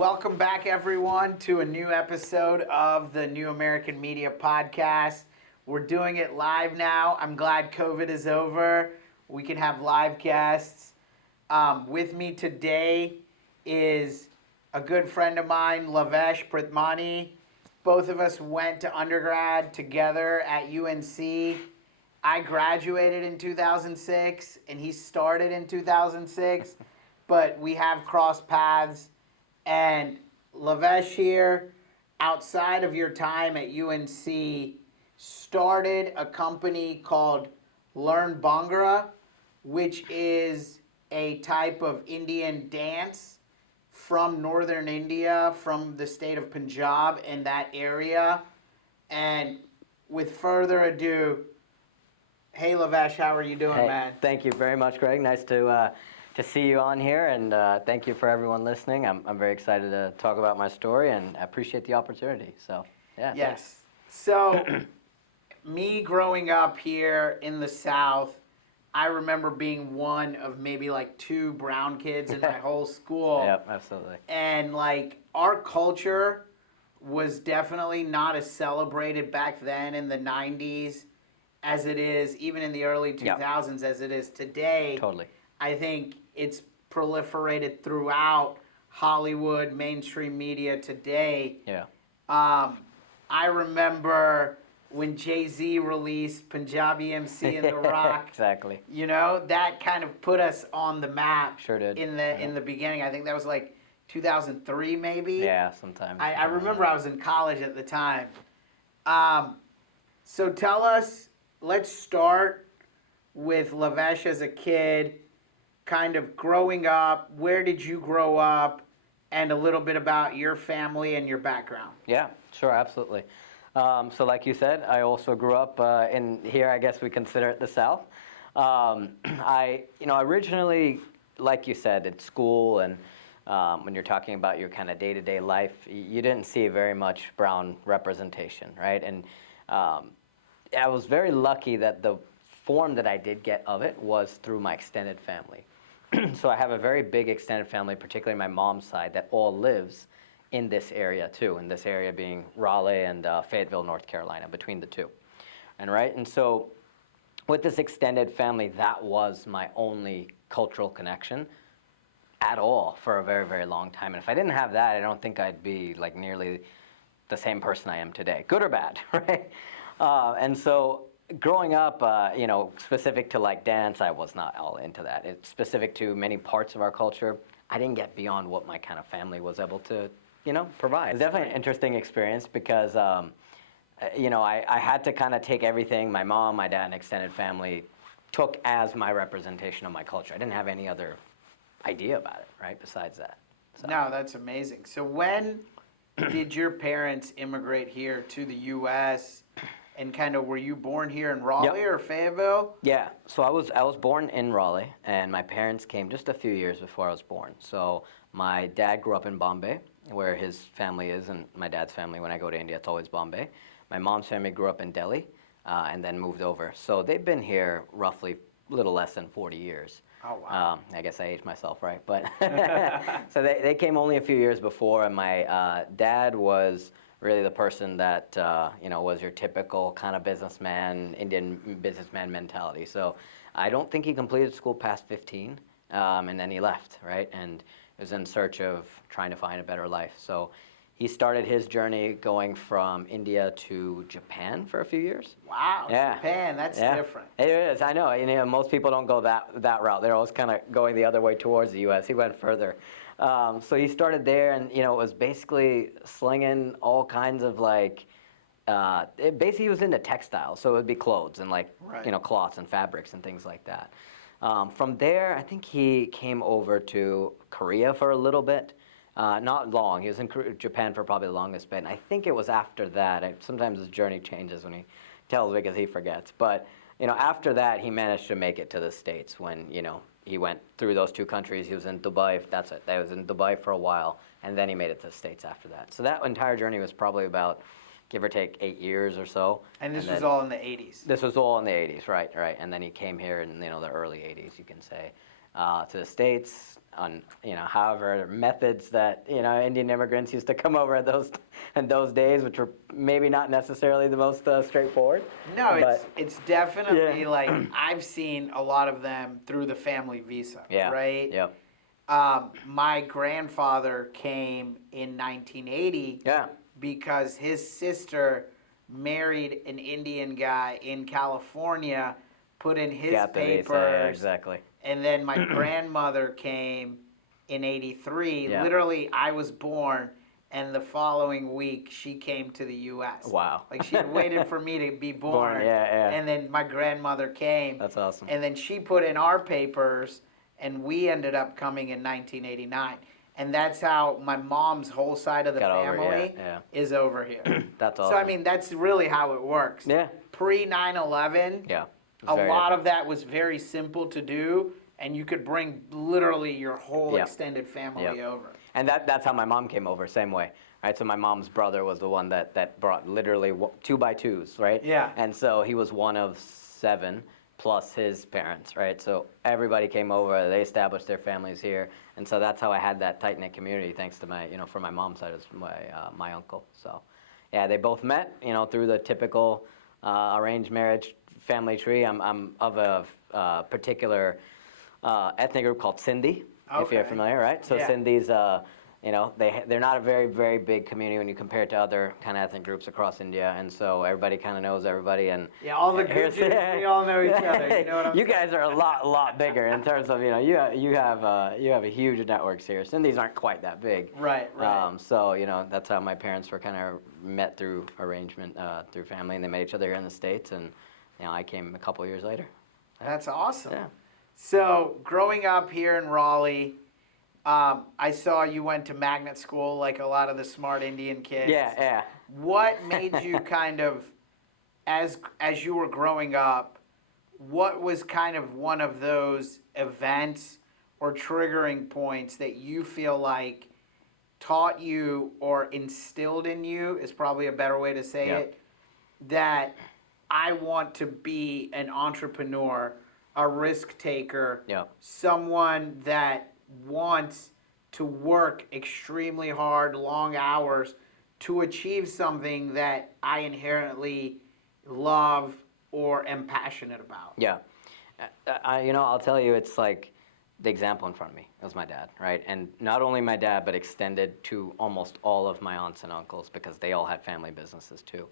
Welcome back, everyone, to a new episode of the New American Media Podcast. We're doing it live now. I'm glad COVID is over. We can have live guests. With me today is a good friend of mine, Lavesh Pritmani. Both of us went to undergrad together at UNC. I graduated in 2006, and he started in 2006, but we have crossed paths. And Lavesh here, outside of your time at UNC, started a company called Learn Bhangra, which is a type of Indian dance from northern India, from the state of Punjab in that area. And with further ado, hey Lavesh, how are you doing, man? Thank you very much, Greg. Nice to see you on here, and thank you for everyone listening. I'm very excited to talk about my story, and I appreciate the opportunity. So, yeah. Yes. Thanks. So, me growing up here in the South, I remember being one of maybe like two brown kids in my whole school. Yep, absolutely. And like our culture was definitely not as celebrated back then in the 90s as it is even in the early 2000s as it is today. Totally. I think it's proliferated throughout Hollywood, mainstream media today. Yeah. I remember when Jay-Z released Punjabi MC and The Rock. Exactly. You know, that kind of put us on the map. Sure did. In the beginning. I think that was like 2003 maybe. Yeah, sometime. I remember I was in college at the time. So tell us, let's start with Lavesh as a kid, kind of growing up. Where did you grow up? And a little bit about your family and your background. Yeah, sure, absolutely. So like you said, I also grew up in here, I guess we consider it the South. I originally, like you said, at school and when you're talking about your kind of day-to-day life, you didn't see very much brown representation, right? And I was very lucky that the form that I did get of it was through my extended family. So I have a very big extended family, particularly my mom's side, that all lives in this area too, and this area being Raleigh and Fayetteville, North Carolina, between the two. And so with this extended family, that was my only cultural connection at all for a very, very long time. And if I didn't have that, I don't think I'd be like nearly the same person I am today, good or bad, right? And so growing up, specific to like dance, I was not all into that. It's specific to many parts of our culture. I didn't get beyond what my kind of family was able to, provide. It was definitely an interesting experience because, I had to kind of take everything my mom, my dad, and extended family took as my representation of my culture. I didn't have any other idea about it, right, besides that. So. No, that's amazing. So when did your parents immigrate here to the U.S., and kind of were you born here in Raleigh or Fayetteville? Yeah, so I was born in Raleigh, and my parents came just a few years before I was born. So my dad grew up in Bombay, where his family is, and my dad's family, when I go to India, it's always Bombay. My mom's family grew up in Delhi and then moved over. So they've been here roughly a little less than 40 years. Oh, wow. I guess I aged myself, right? But so they came only a few years before, and my dad was really the person that, was your typical kind of businessman, Indian businessman mentality. So I don't think he completed school past 15, and then he left, right? And was in search of trying to find a better life. So he started his journey going from India to Japan for a few years. Wow, yeah. Japan, that's different. It is, I know. Most people don't go that route. They're always kind of going the other way towards the U.S. He went further. So he started there, and it was basically slinging all kinds of basically he was into textiles, so it would be clothes and cloths and fabrics and things like that. From there, I think he came over to Korea for a little bit. Not long. He was in Japan for probably the longest bit. And I think it was after that. Sometimes his journey changes when he tells because he forgets. But after that, he managed to make it to the States when he went through those two countries. He was in Dubai. That's it. He was in Dubai for a while, and then he made it to the States after that. So that entire journey was probably about, give or take, 8 years or so. And this was all in the 80s? This was all in the 80s, right. And then he came here in the early 80s, you can say. to the States on, however methods that, Indian immigrants used to come over in those days, which were maybe not necessarily the most straightforward. No, but, it's definitely Yeah. like I've seen a lot of them through the family visa, Yeah. right? Yep. My grandfather came in 1980 Yeah. because his sister married an Indian guy in California, put in his Got the papers, visa, yeah, exactly. and then my grandmother came in 83. Yeah. Literally, I was born, and the following week she came to the U.S. Wow. Like she had waited for me to be born, yeah. and then my grandmother came. That's awesome. And then she put in our papers, and we ended up coming in 1989. And that's how my mom's whole side of the Got over, family yeah. is over here. That's awesome. So, I mean, that's really how it works. Yeah. Pre 9/11, Yeah. a lot of that was very simple to do, and you could bring literally your whole Yep. extended family Yep. over. And that's how my mom came over, same way. Right, so my mom's brother was the one that brought literally 2x2s, right? Yeah. And so he was one of 7 plus his parents, right? So everybody came over, they established their families here, and so that's how I had that tight-knit community, thanks to my, for my mom's side, is my uncle. So, yeah, they both met, through the typical arranged marriage family tree. I'm of a particular ethnic group called Sindhi, if you're Okay. familiar, right? So Yeah. Sindhis, they're not a very, very big community when you compare it to other kind of ethnic groups across India, and so everybody kind of knows everybody. And Yeah, all the here's- Gujars, we all know each other. You know what I'm You saying? guys are a lot bigger in terms of, you have a huge networks here. Sindhis aren't quite that big. Right. So, that's how my parents were kind of met through arrangement, through family, and they met each other here in the States, and, I came a couple years later. That's awesome. Yeah. So, growing up here in Raleigh, I saw you went to magnet school like a lot of the smart Indian kids. Yeah. What made you kind of, as you were growing up, what was kind of one of those events or triggering points that you feel like taught you or instilled in you, is probably a better way to say Yep. it, that I want to be an entrepreneur, a risk taker, Yep. someone that wants to work extremely hard, long hours to achieve something that I inherently love or am passionate about. Yeah. I'll tell you, it's like the example in front of me. It was my dad, right? And not only my dad, but extended to almost all of my aunts and uncles, because they all had family businesses too.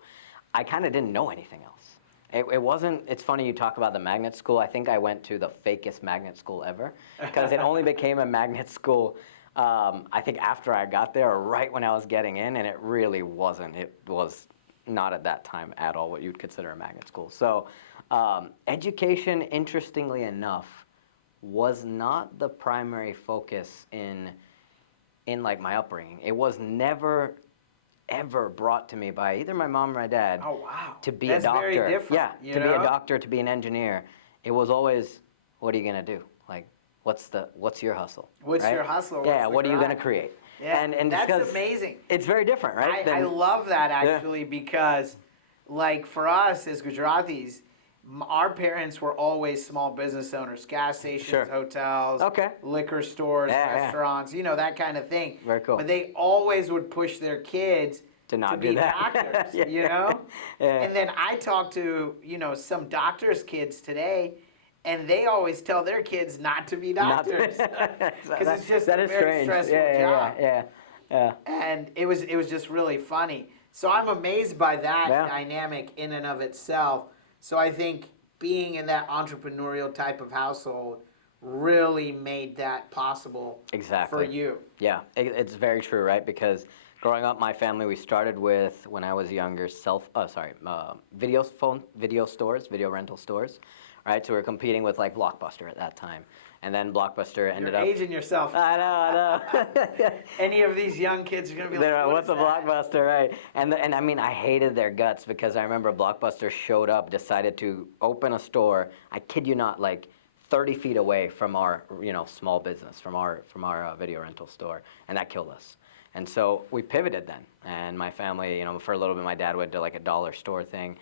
I kind of didn't know anything else. It wasn't, it's funny you talk about the magnet school. I think I went to the fakest magnet school ever, because it only became a magnet school, I think after I got there, or right when I was getting in, and it really wasn't. It was not at that time at all what you'd consider a magnet school. So education, interestingly enough, was not the primary focus in like my upbringing. It was never ever brought to me by either my mom or my dad. Oh, wow. To be That's a doctor. very different, Yeah, to be a doctor, to be an engineer. It was always, what are you gonna do? Like, what's your hustle? What's right? your hustle? Yeah, What's the what are you gonna grind? create? Yeah, and that's because amazing. It's very different, right? I love that actually, because like for us as Gujaratis, our parents were always small business owners, gas stations, Sure. hotels, Okay. liquor stores, Yeah, yeah. restaurants, that kind of thing. Very cool. But they always would push their kids To not be do that. doctors, Yeah. Yeah. And then I talk to, some doctors' kids today, and they always tell their kids not to be doctors. Because it's just that a is very strange. stressful Yeah, job. Yeah. And it was just really funny. So I'm amazed by that Yeah. dynamic in and of itself. So I think being in that entrepreneurial type of household really made that possible Exactly. for you. Yeah, it's very true, right? Because growing up, my family, we started with, when I was younger, video rental stores, right? So we were competing with like Blockbuster at that time. And then Blockbuster ended You're up... aging yourself. I know. Any of these young kids are going to be like, They're like, what what's is a that? Blockbuster, right? And I mean, I hated their guts, because I remember Blockbuster showed up, decided to open a store, I kid you not, like 30 feet away from our, small business, from our video rental store, and that killed us. And so we pivoted then, and my family, for a little bit, my dad went to like a dollar store thing,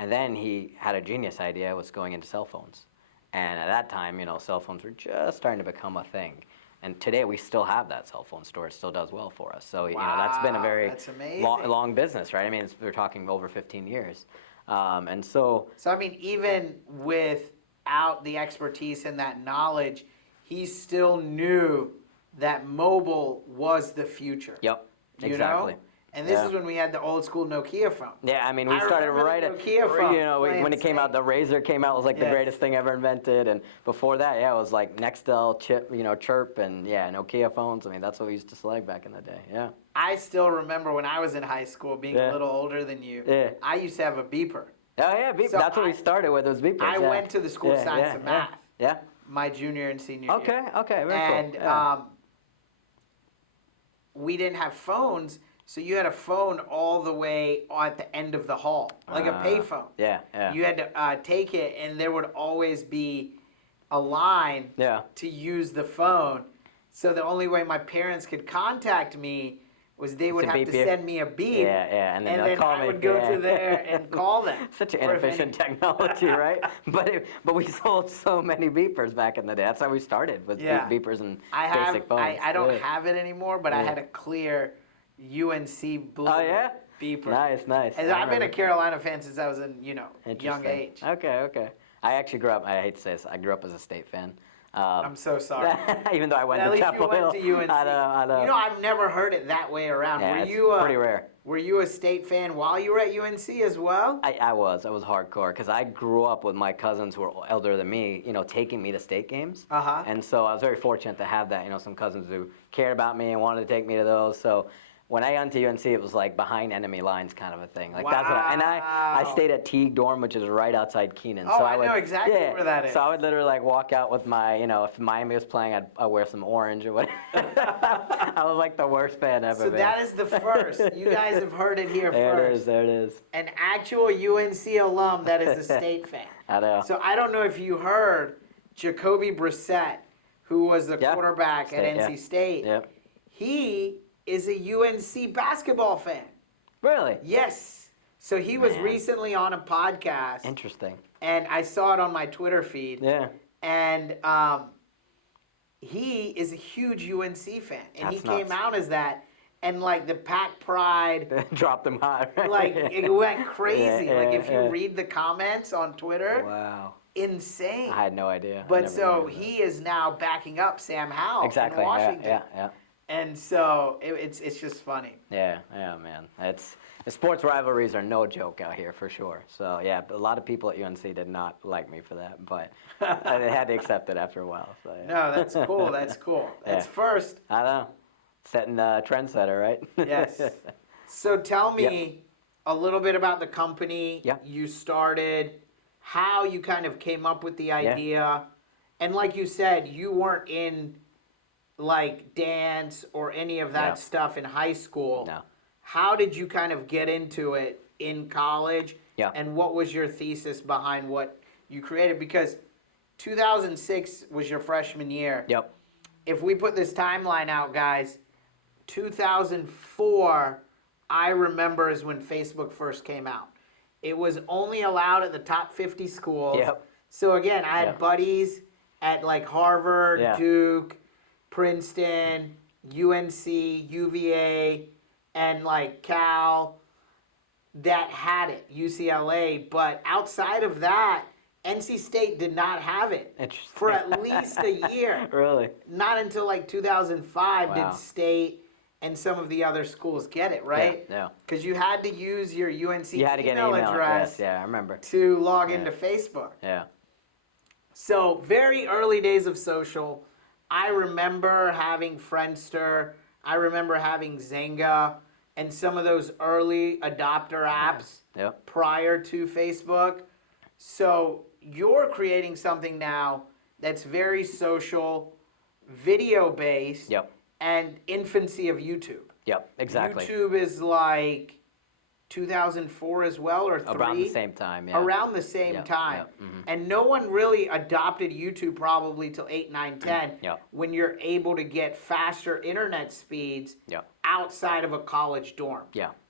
and then he had a genius idea, was going into cell phones. And at that time, cell phones were just starting to become a thing. And today we still have that cell phone store. It still does well for us. So, that's been a very that's amazing. long business, right? I mean, we're talking over 15 years. And so... So, I mean, even without the expertise and that knowledge, he still knew that mobile was the future. Yep, you exactly. know? And this is when we had the old school Nokia phone. Yeah, I mean, we started right at, when it came out, the Razr came out, it was like the greatest thing ever invented. And before that, it was like Nextel, Chirp, and Nokia phones. I mean, that's what we used to select back in the day, yeah. I still remember when I was in high school, being a little older than you, I used to have a beeper. Oh, yeah, beeper. So that's what we started with, was beepers. I went to the School of Science and Math. Yeah. My junior and senior year. Okay, very and, cool. And we didn't have phones. So you had a phone all the way at the end of the hall, like a payphone. Yeah. You had to take it, and there would always be a line to use the phone. So the only way my parents could contact me was they would have to send me a beep. Yeah, and then I would go to there and call them. Such an inefficient technology, right? But we sold so many beepers back in the day. That's how we started, with beepers and basic phones. I don't have it anymore, but I had a clear UNC blue beeper. Nice. And I've been a Carolina fan since I was in, young age. Okay. I actually grew up, I hate to say this, I grew up as a State fan. I'm so sorry. Even though I went to Chapel Hill. At least you went to UNC. I know. I've never heard it that way around. Yeah, pretty rare. Were you a State fan while you were at UNC as well? I was hardcore, because I grew up with my cousins who were elder than me, taking me to State games. And so I was very fortunate to have that, some cousins who cared about me and wanted to take me to those. So when I went to UNC, it was like behind enemy lines kind of a thing. Like that's what I stayed at Teague Dorm, which is right outside Keenan. Oh, so I know exactly where that is. So I would literally walk out with my, if Miami was playing, I'd wear some orange or whatever. I was like the worst fan ever. So that is the first. You guys have heard it here first. There it is. An actual UNC alum that is a State fan. I know. So I don't know if you heard Jacoby Brissett, who was the quarterback at NC State. Yep. He is a UNC basketball fan. Really? Yes. So he was recently on a podcast. Interesting. And I saw it on my Twitter feed. Yeah. And he is a huge UNC fan. And he came out as that. And like the Pack Pride dropped him hot. Right? Like it went crazy. Like if you read the comments on Twitter. Wow. Insane. I had no idea. But so he is now backing up Sam Howell in Washington. Yeah. And so it's just funny. Yeah, man. The sports rivalries are no joke out here for sure. So yeah, but a lot of people at UNC did not like me for that, but they had to accept it after a while. So yeah. No, that's cool. That's cool. It's first. I know. Setting the trendsetter, right? Yes. So tell me a little bit about the company you started, how you kind of came up with the idea, and like you said, you weren't in like dance or any of that stuff in high school. No. How did you kind of get into it in college? Yeah. And what was your thesis behind what you created? Because 2006 was your freshman year. Yep. If we put this timeline out, guys, 2004, I remember, is when Facebook first came out. It was only allowed at the top 50 schools. Yep. So again, I had buddies at like Harvard, Duke, Princeton, UNC, UVA, and like Cal that had it, UCLA. But outside of that, NC State did not have it for at least a year. Really? Not until like 2005 did State and some of the other schools get it, right? Yeah. Because you had to use your UNC you had to get an email address. Yes, I remember. To log into Facebook. Yeah. So very early days of social. I remember having Friendster. I remember having Zynga and some of those early adopter apps prior to Facebook. So you're creating something now that's very social, video-based, and infancy of YouTube. Yep, exactly. YouTube is like 2004 as well, or 3? Around the same time, yeah. Around the same time. And no one really adopted YouTube probably till 8, 9, 10, when you're able to get faster internet speeds outside of a college dorm.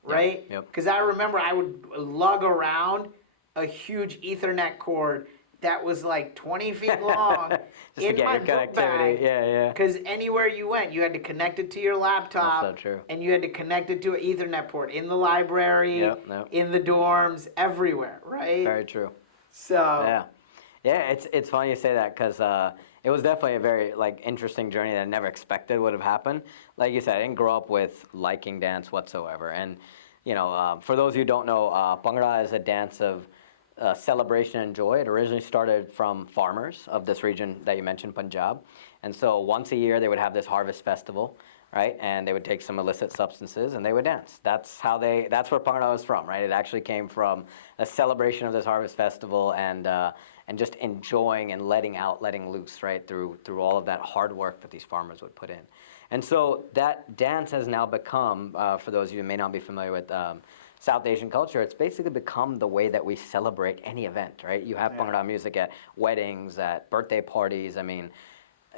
Right? Because I remember I would lug around a huge Ethernet cord that was like 20 feet long Just to in get my your book connectivity. bag. Yeah, yeah. Because anywhere you went, you had to connect it to your laptop. That's so true. And you had to connect it to an Ethernet port in the library, Yep, yep. in the dorms, everywhere, right? Very true. So Yeah, yeah. It's funny you say that because it was definitely a very like interesting journey that I never expected would have happened. Like you said, I didn't grow up with liking dance whatsoever. And you know, for those who don't know, Bhangra is a dance of celebration and joy. It originally started from farmers of this region that you mentioned, Punjab. And so once a year they would have this harvest festival, right? And they would take some illicit substances and they would dance. That's where Bhangra was from, right? It actually came from a celebration of this harvest festival and just enjoying and letting loose, right? Through all of that hard work that these farmers would put in. And so that dance has now become, for those of you who may not be familiar with South Asian culture, it's basically become the way that we celebrate any event, right? You have Bhangra music at weddings, at birthday parties. I mean,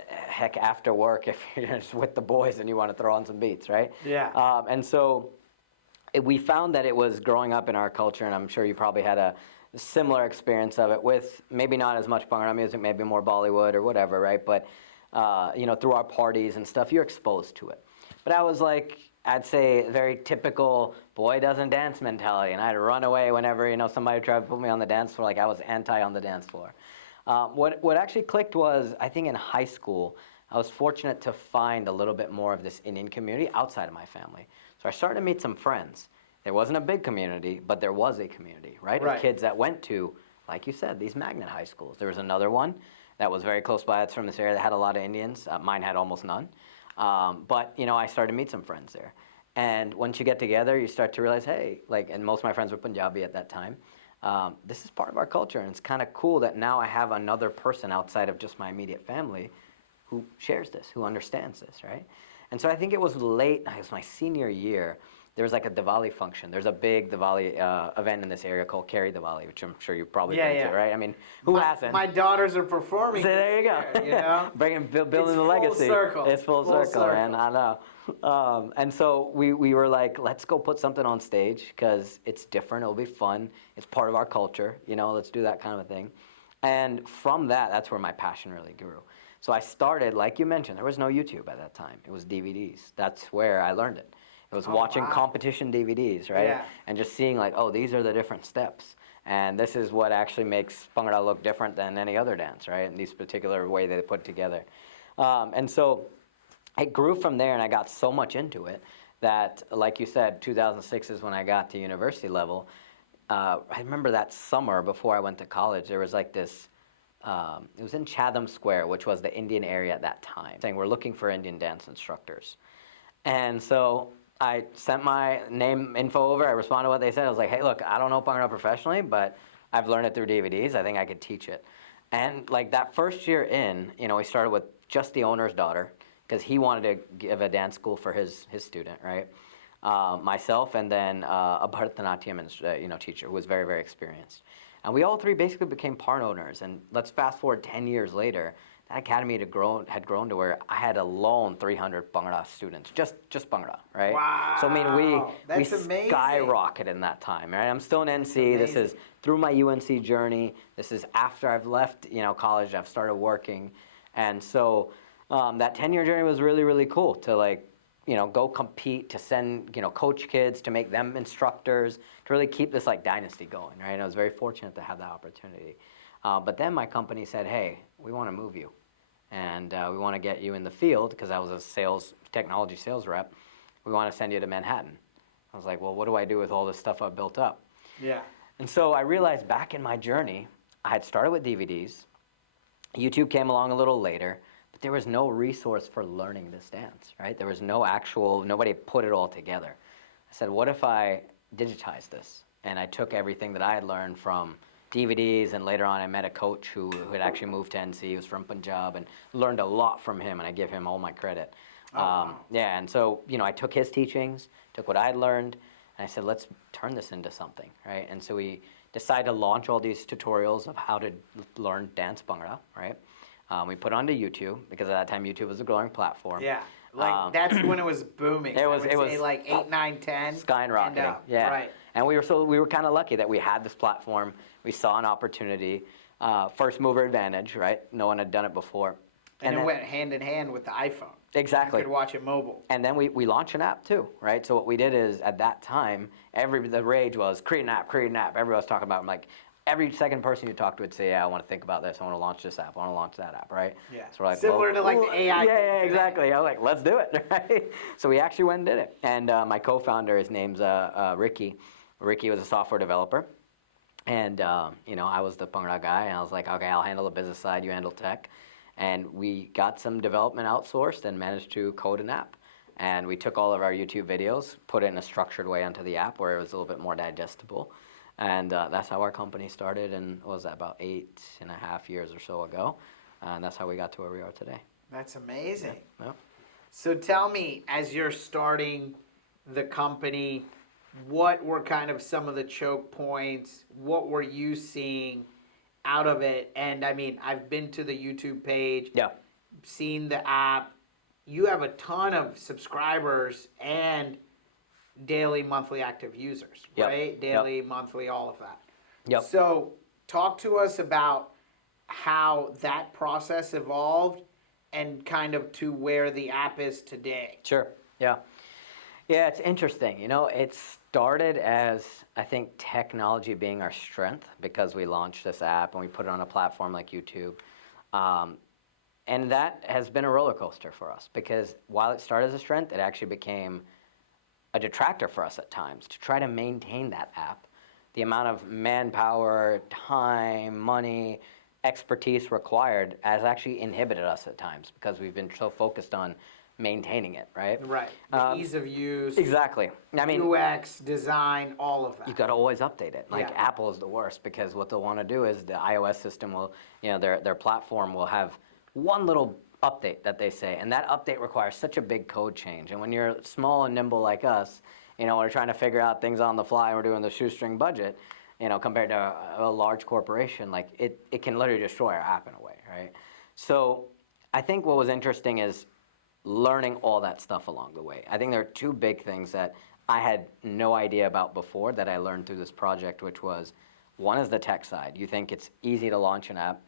heck, after work, if you're just with the boys and you want to throw on some beats, right? Yeah. And so we found that it was growing up in our culture, and I'm sure you probably had a similar experience of it with maybe not as much Bhangra music, maybe more Bollywood or whatever, right? But, you know, through our parties and stuff, you're exposed to it. But I was like, I'd say very typical boy doesn't dance mentality, and I'd run away whenever, you know, somebody tried to put me on the dance floor, like I was anti on the dance floor. What actually clicked was, I think in high school, I was fortunate to find a little bit more of this Indian community outside of my family. So I started to meet some friends. There wasn't a big community, but there was a community, right? Right. Of kids that went to, like you said, these magnet high schools. There was another one that was very close by, that's from this area, that had a lot of Indians. Mine had almost none. But, you know, I started to meet some friends there. And once you get together, you start to realize, hey, like, and most of my friends were Punjabi at that time. This is part of our culture, and it's kind of cool that now I have another person outside of just my immediate family who shares this, who understands this, right? And so I think it was late, it was my senior year, there was like a Diwali function. There's a big Diwali event in this area called Kerry Diwali, which I'm sure you've probably been to, right? I mean, who hasn't? My daughters are performing. So there you go. Year, you know? Building the legacy. Circle. It's full circle, man. I know. And so we were like, let's go put something on stage because it's different. It'll be fun. It's part of our culture. You know, let's do that kind of thing. And from that, that's where my passion really grew. So I started, like you mentioned, there was no YouTube at that time. It was DVDs. That's where I learned it. It was watching competition DVDs, right? Yeah. And just seeing like, oh, these are the different steps. And this is what actually makes Bhangra look different than any other dance, right? In these particular way they put together. And so it grew from there, and I got so much into it that, like you said, 2006 is when I got to university level. I remember that summer before I went to college, there was like this, it was in Chatham Square, which was the Indian area at that time, saying we're looking for Indian dance instructors. And so I sent my name info over. I responded to what they said. I was like, hey, look, I don't know Bhangra professionally, but I've learned it through DVDs. I think I could teach it. And like that first year in, you know, we started with just the owner's daughter because he wanted to give a dance school for his student, right? Myself, and then a Bharatanatyam teacher who was very, very experienced. And we all three basically became part owners. And let's fast forward 10 years later, that academy had grown to where I had alone 300 Bhangra students, just Bhangra, right? Wow. So I mean, we amazing. skyrocketed in that time, right? I'm still in NC. This is through my UNC journey. This is after I've left, you know, college. I've started working, and so that 10-year journey was really, really cool to like, you know, go compete, to send, you know, coach kids, to make them instructors, to really keep this like dynasty going, right? And I was very fortunate to have that opportunity. But then my company said, hey, we want to move you. And we want to get you in the field, because I was a technology sales rep. We want to send you to Manhattan. I was like, well, what do I do with all this stuff I've built up? Yeah. And so I realized back in my journey, I had started with DVDs. YouTube came along a little later, but there was no resource for learning this dance, right? There was nobody put it all together. I said, what if I digitize this? And I took everything that I had learned from DVDs, and later on I met a coach who had actually moved to NC. He was from Punjab, and learned a lot from him, and I give him all my credit. Wow. Yeah, and so, you know, I took his teachings, took what I had learned, and I said, let's turn this into something, right? And so we decided to launch all these tutorials of how to learn dance Bhangra, right? We put onto YouTube, because at that time YouTube was a growing platform. Yeah. Like that's when it was booming. It was like 8, 9, 10. skyrocketing. Yeah. Right. And we were kind of lucky that we had this platform. We saw an opportunity, first mover advantage, right? No one had done it before. And it went hand in hand with the iPhone. Exactly. You could watch it mobile. And then we launched an app too, right? So what we did is at that time, the rage was create an app, create an app. Everybody was talking about it. I'm like, every second person you talk to would say, yeah, I want to think about this. I want to launch this app. I want to launch that app, right? Yeah. So we're like, similar to like the AI. Yeah, exactly. I was like, let's do it, right? So we actually went and did it. And my co-founder, his name's Ricky. Ricky was a software developer. And, I was the Bhangra guy. And I was like, okay, I'll handle the business side. You handle tech. And we got some development outsourced and managed to code an app. And we took all of our YouTube videos, put it in a structured way onto the app where it was a little bit more digestible. And that's how our company started, and what was that, about 8.5 years or so ago. And that's how we got to where we are today. That's amazing. Yeah. So tell me, as you're starting the company, what were kind of some of the choke points? What were you seeing out of it? And I mean, I've been to the YouTube page, seen the app. You have a ton of subscribers and daily, monthly active users, right? Daily, monthly, all of that. Yep. So talk to us about how that process evolved and kind of to where the app is today. Sure. Yeah. Yeah, it's interesting. It started as, I think, technology being our strength because we launched this app and we put it on a platform like YouTube. And that has been a roller coaster for us because while it started as a strength, it actually became a detractor for us at times to try to maintain that app. The amount of manpower, time, money, expertise required has actually inhibited us at times because we've been so focused on maintaining it, right? Right. The ease of use. Exactly. I mean, UX, design, all of that. You got to always update it. Like Apple is the worst because what they'll want to do is the iOS system will, their platform will have one little update that they say, and that update requires such a big code change. And when you're small and nimble like us, we're trying to figure out things on the fly, and we're doing the shoestring budget, compared to a large corporation, like it can literally destroy our app in a way, right? So I think what was interesting is learning all that stuff along the way. I think there are two big things that I had no idea about before that I learned through this project, which was, one is the tech side. You think it's easy to launch an app.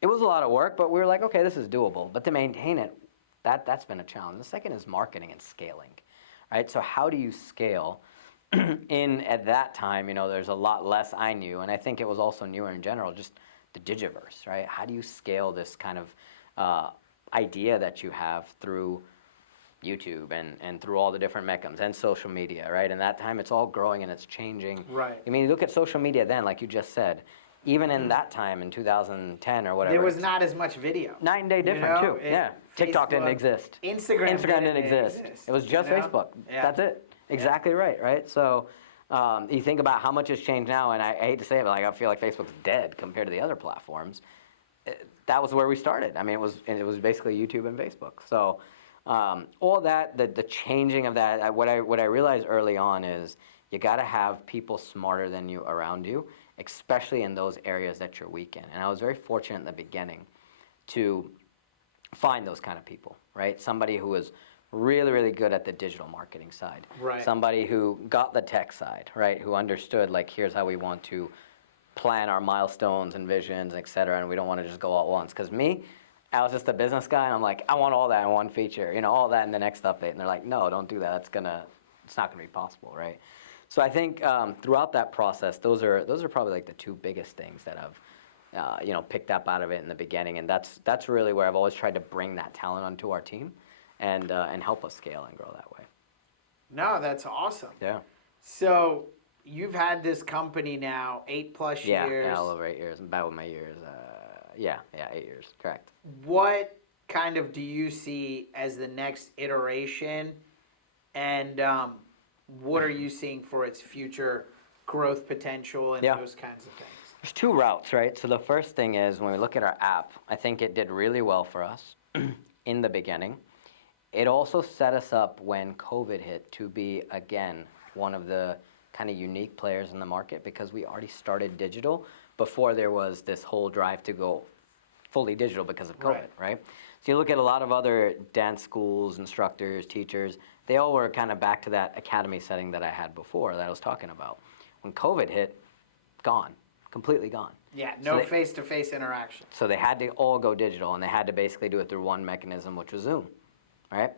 It was a lot of work, but we were like, okay, this is doable. But to maintain it, that's been a challenge. The second is marketing and scaling, right? So how do you scale? At that time, there's a lot less I knew, and I think it was also newer in general, just the digiverse, right? How do you scale this kind of idea that you have through YouTube and through all the different mechanisms and social media, right? And that time, it's all growing and it's changing. Right. I mean, you look at social media then, like you just said, even in that time, in 2010 or whatever. There was not as much video. Night and day different, too. Yeah. TikTok didn't exist. Instagram didn't exist. It was just Facebook. Yeah. That's it. Exactly right? So you think about how much has changed now, and I hate to say it, but I feel like Facebook's dead compared to the other platforms. That was where we started. I mean, it was basically YouTube and Facebook. So all that, the changing of that, what I realized early on is you got to have people smarter than you around you, especially in those areas that you're weak in. And I was very fortunate in the beginning to find those kind of people, right? Somebody who was really, really good at the digital marketing side. Right. Somebody who got the tech side, right? Who understood, like, here's how we want to plan our milestones and visions, et cetera, and we don't want to just go all at once. Because I was just a business guy, and I'm like, I want all that in one feature, all that in the next update. And they're like, no, don't do that. It's not gonna be possible, right? So I think throughout that process, those are probably like the two biggest things that I've picked up out of it in the beginning, and that's really where I've always tried to bring that talent onto our team, and help us scale and grow that way. No, that's awesome. Yeah. So you've had this company now 8+ years. Yeah, a little over 8 years. About my years. 8 years. Correct. What kind of do you see as the next iteration, and what are you seeing for its future growth potential and those kinds of things? There's two routes, right? So the first thing is when we look at our app, I think it did really well for us in the beginning. It also set us up when COVID hit to be, again, one of the kind of unique players in the market because we already started digital before there was this whole drive to go fully digital because of COVID, right? So you look at a lot of other dance schools, instructors, teachers, they all were kind of back to that academy setting that I had before that I was talking about. When COVID hit, gone, completely gone. Yeah, no face-to-face interaction. So they had to all go digital, and they had to basically do it through one mechanism, which was Zoom, right?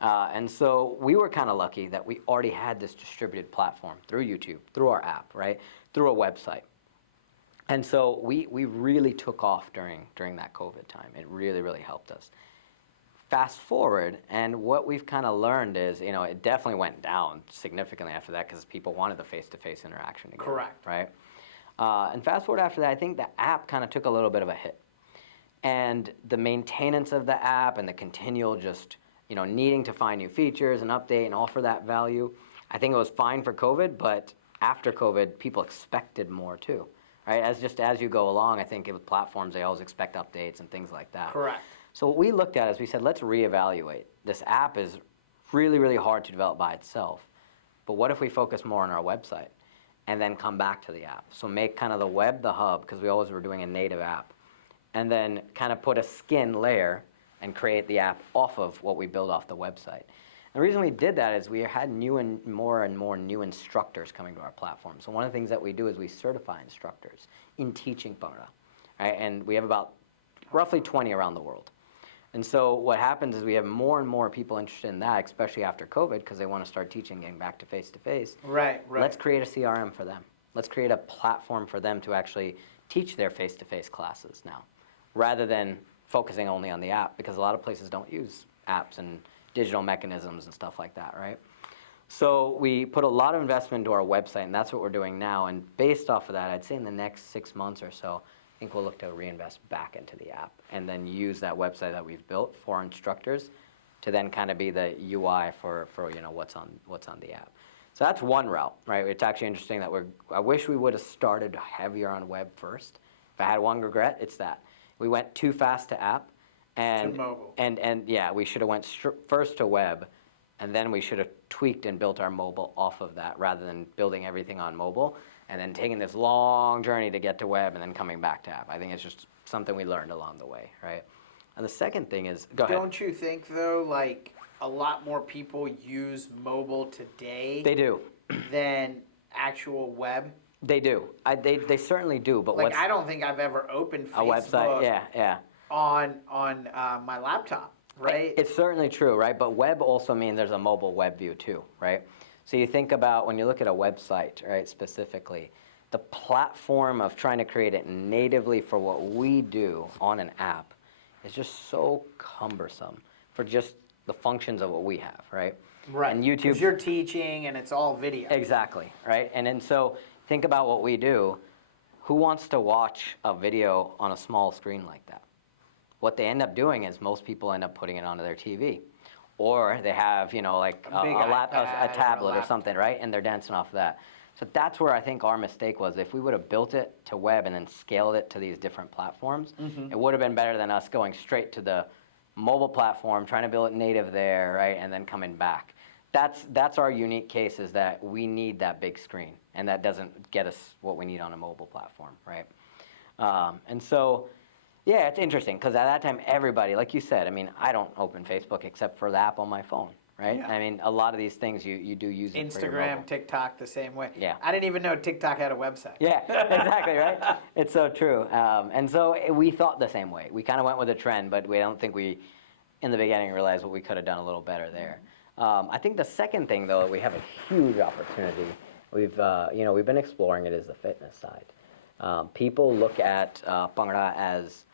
And so we were kind of lucky that we already had this distributed platform through YouTube, through our app, right, through a website. And so we really took off during that COVID time. It really, really helped us. Fast forward, and what we've kind of learned is, it definitely went down significantly after that because people wanted the face-to-face interaction again. Correct. Right? And fast forward after that, I think the app kind of took a little bit of a hit. And the maintenance of the app and the continual just, needing to find new features and update and offer that value, I think it was fine for COVID, but after COVID, people expected more too. Right? As you go along, I think with platforms, they always expect updates and things like that. Correct. So what we looked at is we said, let's reevaluate. This app is really, really hard to develop by itself. But what if we focus more on our website and then come back to the app? So make kind of the web the hub, because we always were doing a native app, and then kind of put a skin layer and create the app off of what we build off the website. The reason we did that is we had new and more new instructors coming to our platform. So one of the things that we do is we certify instructors in teaching Bhangra, right? And we have about roughly 20 around the world. And so what happens is we have more and more people interested in that, especially after COVID, because they want to start teaching, getting back to face-to-face. Right. Let's create a CRM for them. Let's create a platform for them to actually teach their face-to-face classes now, rather than focusing only on the app, because a lot of places don't use apps and digital mechanisms and stuff like that, right? So we put a lot of investment into our website, and that's what we're doing now. And based off of that, I'd say in the next 6 months or so, I think we'll look to reinvest back into the app and then use that website that we've built for our instructors to then kind of be the UI for what's on the app. So that's one route, right? It's actually interesting that I wish we would have started heavier on web first. If I had one regret, it's that. We went too fast to app and to mobile. And yeah, we should have went first to web, and then we should have tweaked and built our mobile off of that rather than building everything on mobile and then taking this long journey to get to web and then coming back to app. I think it's just something we learned along the way, right? And the second thing is, go ahead. Don't you think, though, like a lot more people use mobile today They do. than actual web? They do. They certainly do, but Like, I don't think I've ever opened a Facebook website? Yeah. on my laptop, right? It's certainly true, right? But web also means there's a mobile web view too, right? So you think about when you look at a website, right, specifically, the platform of trying to create it natively for what we do on an app is just so cumbersome for just the functions of what we have, right? Right. And YouTube, because you're teaching and it's all video. exactly, right? And then so think about what we do. Who wants to watch a video on a small screen like that? What they end up doing is most people end up putting it onto their TV. Or they have, like a tablet or something, right? And they're dancing off of that. So that's where I think our mistake was. If we would have built it to web and then scaled it to these different platforms, it would have been better than us going straight to the mobile platform, trying to build it native there, right? And then coming back. That's our unique case, is that we need that big screen. And that doesn't get us what we need on a mobile platform, right? And so, yeah, it's interesting, because at that time, everybody, like you said, I mean, I don't open Facebook except for the app on my phone, right? Yeah. I mean, a lot of these things you do use it for your Instagram, mobile. TikTok, the same way. Yeah. I didn't even know TikTok had a website. Yeah, exactly, right? It's so true. And so we thought the same way. We kind of went with a trend, but we don't think we, in the beginning, realized what we could have done a little better there. I think the second thing, though, we have a huge opportunity. We've been exploring it, is the fitness side. People look at Bhangra as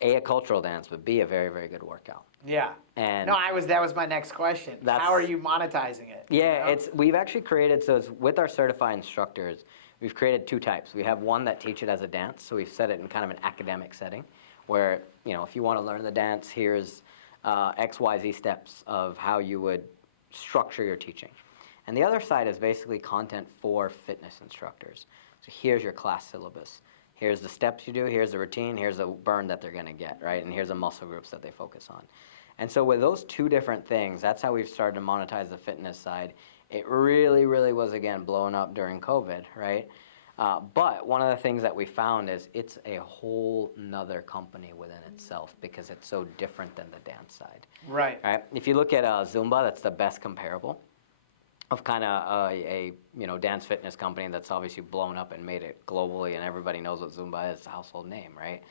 a cultural dance, but B, a very, very good workout. Yeah. And that was my next question. How are you monetizing it? Yeah, we've actually created, so it's with our certified instructors, we've created two types. We have one that teach it as a dance, so we've set it in kind of an academic setting, where, if you want to learn the dance, here's XYZ steps of how you would structure your teaching. And the other side is basically content for fitness instructors. So here's your class syllabus. Here's the steps you do, here's the routine, here's the burn that they're going to get, right? And here's the muscle groups that they focus on. And so with those two different things, that's how we've started to monetize the fitness side. It really, really was, again, blowing up during COVID, right? But one of the things that we found is it's a whole nother company within itself because it's so different than the dance side. Right. Right? If you look at Zumba, that's the best comparable of kind of a dance fitness company that's obviously blown up and made it globally, and everybody knows what Zumba is, a household name, right?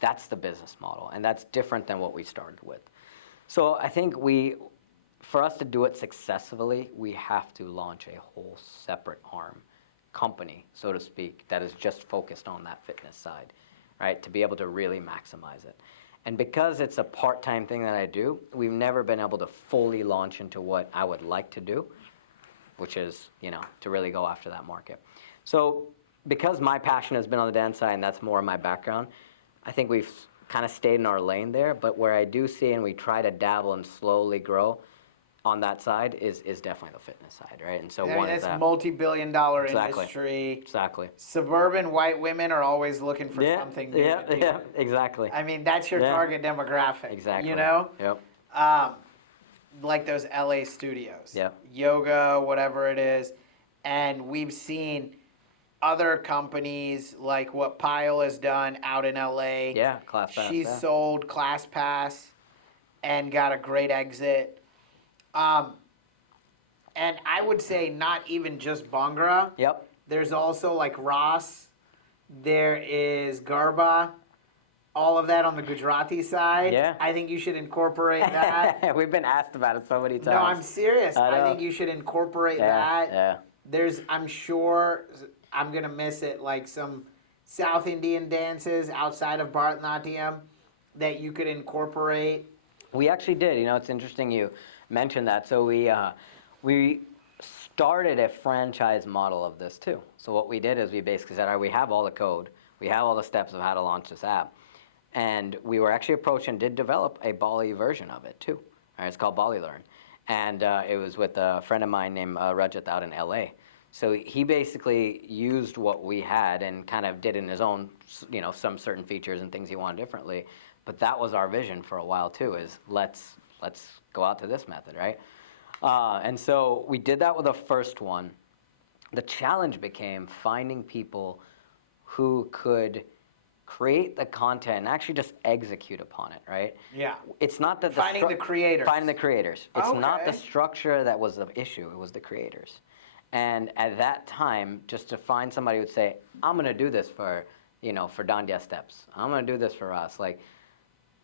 That's the business model, and that's different than what we started with. So I think for us to do it successfully, we have to launch a whole separate arm company, so to speak, that is just focused on that fitness side, right? To be able to really maximize it. And because it's a part-time thing that I do, we've never been able to fully launch into what I would like to do, which is, to really go after that market. So because my passion has been on the dance side and that's more of my background, I think we've kind of stayed in our lane there. But where I do see and we try to dabble and slowly grow on that side is definitely the fitness side, right? And so That's multi-billion-dollar industry. Exactly. Suburban white women are always looking for something new to do. Yeah, exactly. I mean, that's your target demographic. Exactly. Yep. Like those LA studios. Yep. Yoga, whatever it is. And we've seen other companies like what Pyle has done out in LA. Yeah, ClassPass. She's sold ClassPass and got a great exit. And I would say not even just Bhangra. Yep. There's also like Ross. There is Garba. All of that on the Gujarati side. Yeah. I think you should incorporate that. We've been asked about it so many times. No, I'm serious. I I think you should incorporate that. Yeah. I'm sure I'm going to miss it, like some South Indian dances outside of Bharatanatyam that you could incorporate. We actually did. It's interesting you mentioned that. So we started a franchise model of this too. So what we did is we basically said, all right, we have all the code. We have all the steps of how to launch this app. And we were actually approached and did develop a Bali version of it too. All right, it's called Bali Learn. And it was with a friend of mine named Rajat out in LA. So he basically used what we had and kind of did in his own, some certain features and things he wanted differently. But that was our vision for a while too, is let's go out to this method, right? And so we did that with the first one. The challenge became finding people who could create the content and actually just execute upon it, right? Yeah. It's not that finding the creators. Finding the creators. It's not the structure that was the issue. It was the creators. And at that time, just to find somebody who would say, I'm going to do this for Dandiya steps. I'm going to do this for us. Like,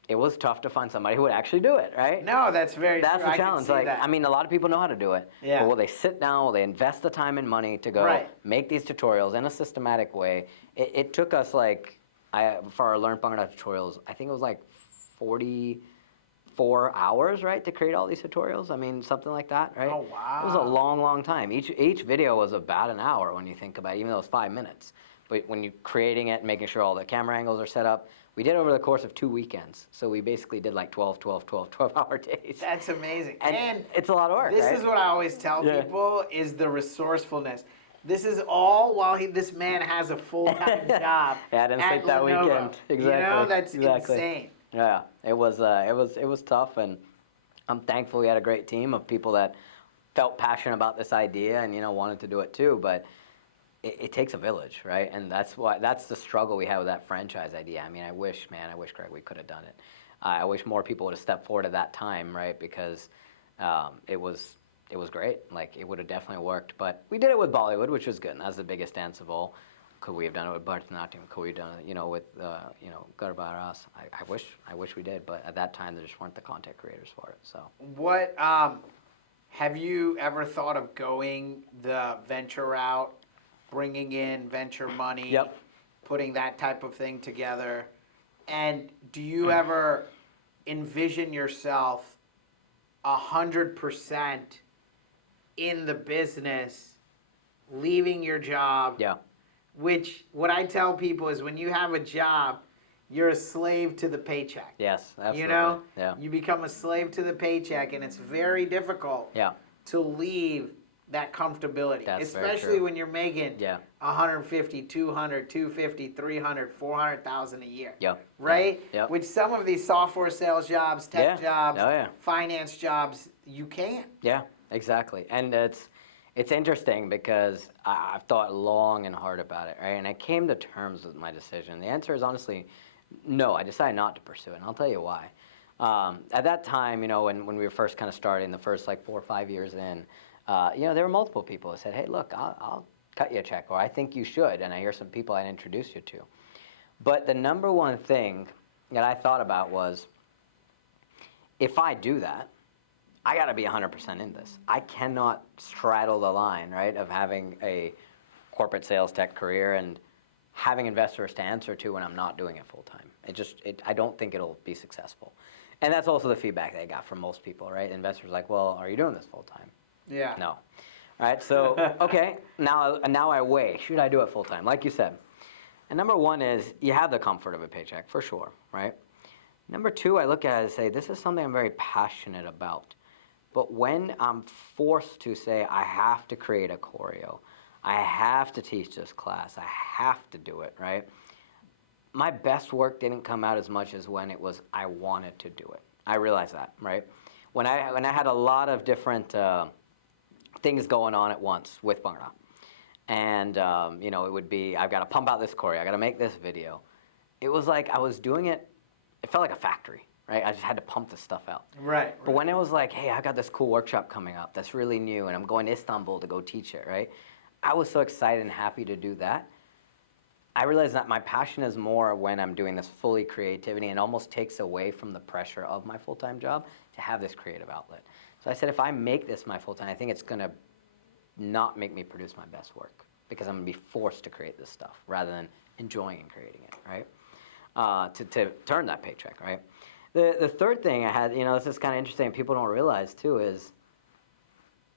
it was tough to find somebody who would actually do it, right? No, that's very That's true. the challenge. I mean, a lot of people know how to do it. Yeah. But will they sit down? Will they invest the time and money to go make these tutorials in a systematic way? It took us for our Learn Bhangra tutorials, I think it was like 44 hours, right, to create all these tutorials. I mean, something like that, right? Oh, wow. It was a long, long time. Each video was about an hour when you think about it, even though it was 5 minutes. But when you're creating it and making sure all the camera angles are set up, we did it over the course of 2 weekends. So we basically did like 12-hour days. That's amazing. And it's a lot of work, This right? is what I always tell people is the resourcefulness. This is all while this man has a full-time job. Yeah, I didn't at sleep that Lenovo. weekend. Exactly. That's insane. Yeah, it was tough, and I'm thankful we had a great team of people that felt passionate about this idea and wanted to do it too. But it takes a village, right? And that's the struggle we have with that franchise idea. I mean, I wish, Greg, we could have done it. I wish more people would have stepped forward at that time, right? Because it was great. Like, it would have definitely worked. But we did it with Bollywood, which was good. And that's the biggest dance of all. Could we have done it with Bharatanatyam? Could we have done it, with Garba Ras? I wish we did. But at that time, there just weren't the content creators for it. So. What have you ever thought of going the venture route, bringing in venture money, putting that type of thing together? And do you ever envision yourself 100% in the business, leaving your job? Yeah. Which, what I tell people is when you have a job, you're a slave to the paycheck. Yes, absolutely. Yeah. You become a slave to the paycheck, and it's very difficult to leave that comfortability. That's especially when you're making Yeah. 150, 200, 250, 300, 400,000 a year. Yep. Right? Yep. Which some of these software sales jobs, tech jobs, Oh, yeah. finance jobs, you can't. Yeah, exactly. And it's interesting because I've thought long and hard about it, right? And I came to terms with my decision. The answer is honestly no. I decided not to pursue it, and I'll tell you why. At that time, when we were first kind of starting, the first like 4 or 5 years in, there were multiple people who said, "Hey, look, I'll cut you a check," or "I think you should," and I hear some people I'd introduce you to. But the number one thing that I thought about was, if I do that, I got to be 100% in this. I cannot straddle the line, right, of having a corporate sales tech career and having investors to answer to when I'm not doing it full time. I don't think it'll be successful. And that's also the feedback that I got from most people, right? Investors like, well, are you doing this full time? Yeah. No. All right, so, okay, now I weigh, should I do it full time? Like you said. And number one is, you have the comfort of a paycheck, for sure, right? Number two, I look at it and say, this is something I'm very passionate about. But when I'm forced to say, I have to create a choreo, I have to teach this class, I have to do it, right? My best work didn't come out as much as when it was I wanted to do it. I realize that, right? When I had a lot of different things going on at once with Bhangra. And, it would be, I've got to pump out this choreo, I've got to make this video. It was like I was doing it, it felt like a factory. Right? I just had to pump this stuff out. Right. But when it was like, hey, I got this cool workshop coming up that's really new, and I'm going to Istanbul to go teach it, right? I was so excited and happy to do that. I realized that my passion is more when I'm doing this fully creativity, and almost takes away from the pressure of my full-time job to have this creative outlet. So I said, if I make this my full-time, I think it's going to not make me produce my best work, because I'm going to be forced to create this stuff rather than enjoying and creating it, right? To turn that paycheck, right? The third thing I had, this is kind of interesting, people don't realize too, is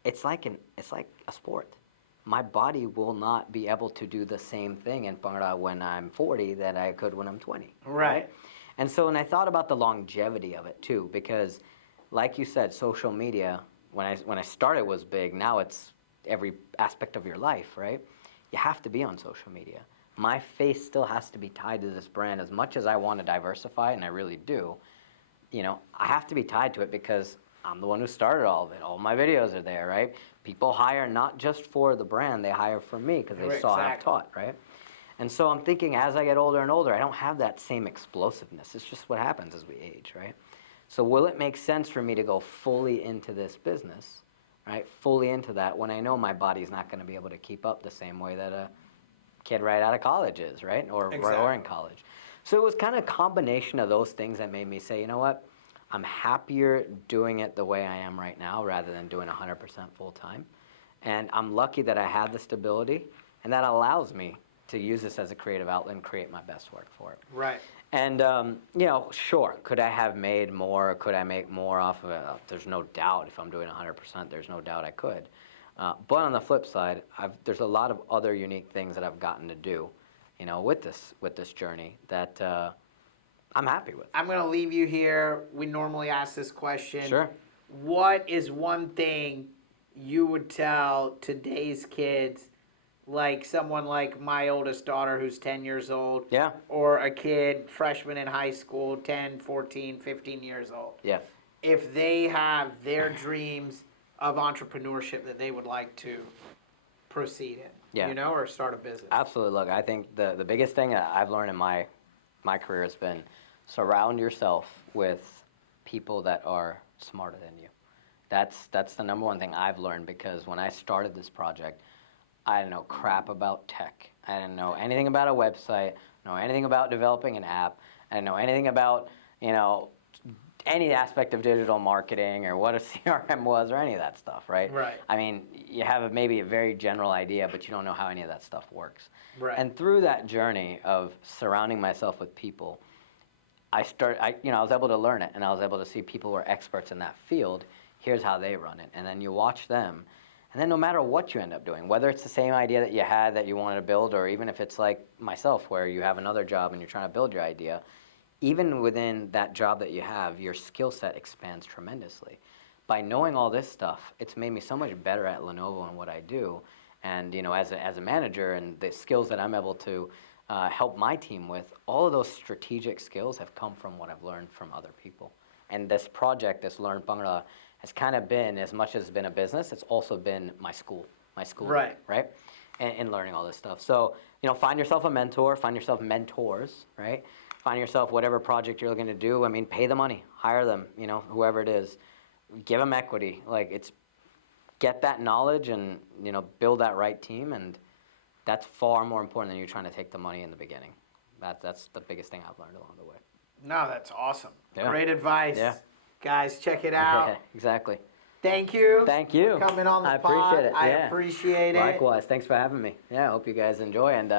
it's like a sport. My body will not be able to do the same thing in Bhangra when I'm 40 that I could when I'm 20. Right. And so when I thought about the longevity of it too, because like you said, social media, when I started was big, now it's every aspect of your life, right? You have to be on social media. My face still has to be tied to this brand as much as I want to diversify, and I really do. I have to be tied to it because I'm the one who started all of it. All my videos are there, right? People hire not just for the brand, they hire for me because they saw I've taught, right? And so I'm thinking, as I get older and older, I don't have that same explosiveness. It's just what happens as we age, right? So will it make sense for me to go fully into this business, right? Fully into that when I know my body's not going to be able to keep up the same way that a kid right out of college is, right? Or in college. So it was kind of a combination of those things that made me say, you know what? I'm happier doing it the way I am right now rather than doing 100% full time. And I'm lucky that I have the stability, and that allows me to use this as a creative outlet and create my best work for it. Right. And, sure, could I have made more? Could I make more off of it? There's no doubt. If I'm doing 100%, there's no doubt I could. But on the flip side, there's a lot of other unique things that I've gotten to do, with this journey that I'm happy with. I'm going to leave you here. We normally ask this question. Sure. What is one thing you would tell today's kids, like someone like my oldest daughter who's 10 years old, Yeah. or a kid, freshman in high school, 10, 14, 15 years old? Yeah. If they have their dreams of entrepreneurship that they would like to proceed in, or start a business. Absolutely. Look, I think the biggest thing that I've learned in my career has been surround yourself with people that are smarter than you. That's the number one thing I've learned, because when I started this project, I didn't know crap about tech. I didn't know anything about a website, know anything about developing an app. I didn't know anything about, any aspect of digital marketing or what a CRM was or any of that stuff, right? Right. I mean, you have maybe a very general idea, but you don't know how any of that stuff works. Right. And through that journey of surrounding myself with people, I was able to learn it, and I was able to see people who are experts in that field. Here's how they run it. And then you watch them. And then no matter what you end up doing, whether it's the same idea that you had that you wanted to build, or even if it's like myself where you have another job and you're trying to build your idea, even within that job that you have, your skill set expands tremendously. By knowing all this stuff, it's made me so much better at Lenovo and what I do. And as a manager, and the skills that I'm able to help my team with, all of those strategic skills have come from what I've learned from other people. And this project, this Learn Bhangra, has kind of been, as much as it's been a business, it's also been my school. my school, Right. right? And learning all this stuff. So, find yourself a mentor, find yourself mentors, right? Find yourself whatever project you're looking to do. I mean, pay the money, hire them, whoever it is, give them equity. Get that knowledge and, build that right team. And that's far more important than you trying to take the money in the beginning. That's the biggest thing I've learned along the way. No, that's awesome. Yeah. Great advice. Yeah. Guys, check it out. Yeah, exactly. Thank you. Thank you. For coming on the I pod. appreciate it. I Yeah. appreciate it. Likewise. Thanks for having me. Yeah, I hope you guys enjoy. And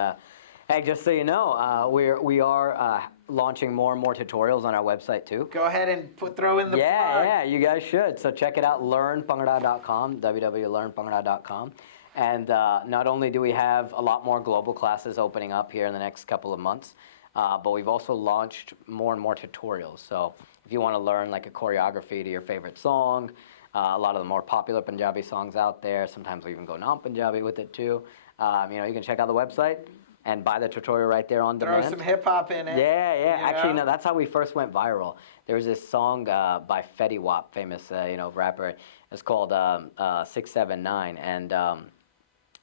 hey, just so you know, we are launching more and more tutorials on our website too. Go ahead and throw in the plug. Yeah, you guys should. So check it out, learnbhangra.com, www.learnbhangra.com. And not only do we have a lot more global classes opening up here in the next couple of months, but we've also launched more and more tutorials. So if you want to learn like a choreography to your favorite song, a lot of the more popular Punjabi songs out there, sometimes we even go non-Punjabi with it too. You can check out the website and buy the tutorial right there on demand. Throw some hip hop in it. Yeah. Actually, no, that's how we first went viral. There was this song by Fetty Wap, famous rapper. It's called 679, and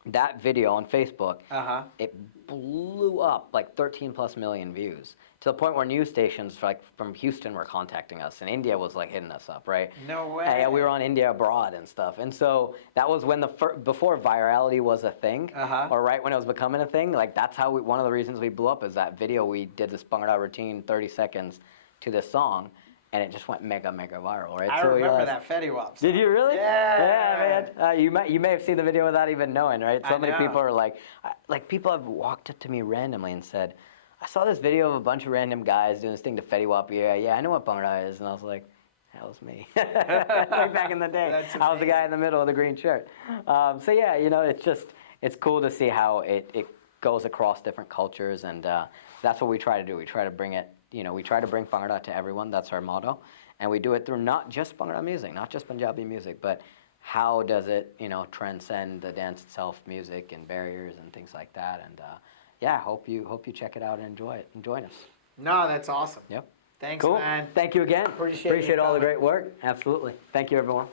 that video on Facebook, it blew up like 13 plus million views, to the point where news stations from Houston were contacting us, and India was like hitting us up, right? No way. Yeah, we were on India Abroad and stuff, and so that was when before virality was a thing, or right when it was becoming a thing. Like that's how one of the reasons we blew up is that video. We did this Bhangra routine, 30 seconds to this song, and it just went mega viral, right? I remember that Fetty Wap song. Did you really? Yeah. Man. You may have seen the video without even knowing, right? So many know. people are like people have walked up to me randomly and said, I saw this video of a bunch of random guys doing this thing to Fetty Wap. Yeah, I know what Bhangra is. And I was like, that was me. Way back in the day. I was the guy in the middle of the green shirt. So yeah, it's cool to see how it goes across different cultures, and that's what we try to do. We try to bring it, we try to bring Bhangra to everyone. That's our motto. And we do it through not just Bhangra music, not just Punjabi music, but how does it, transcend the dance itself, music and barriers and things like that. And yeah, hope you check it out and enjoy it and join us. No, that's awesome. Yep. Thanks, Cool. man. Thank you again. Appreciate all the coming. great work. Absolutely. Thank you, everyone.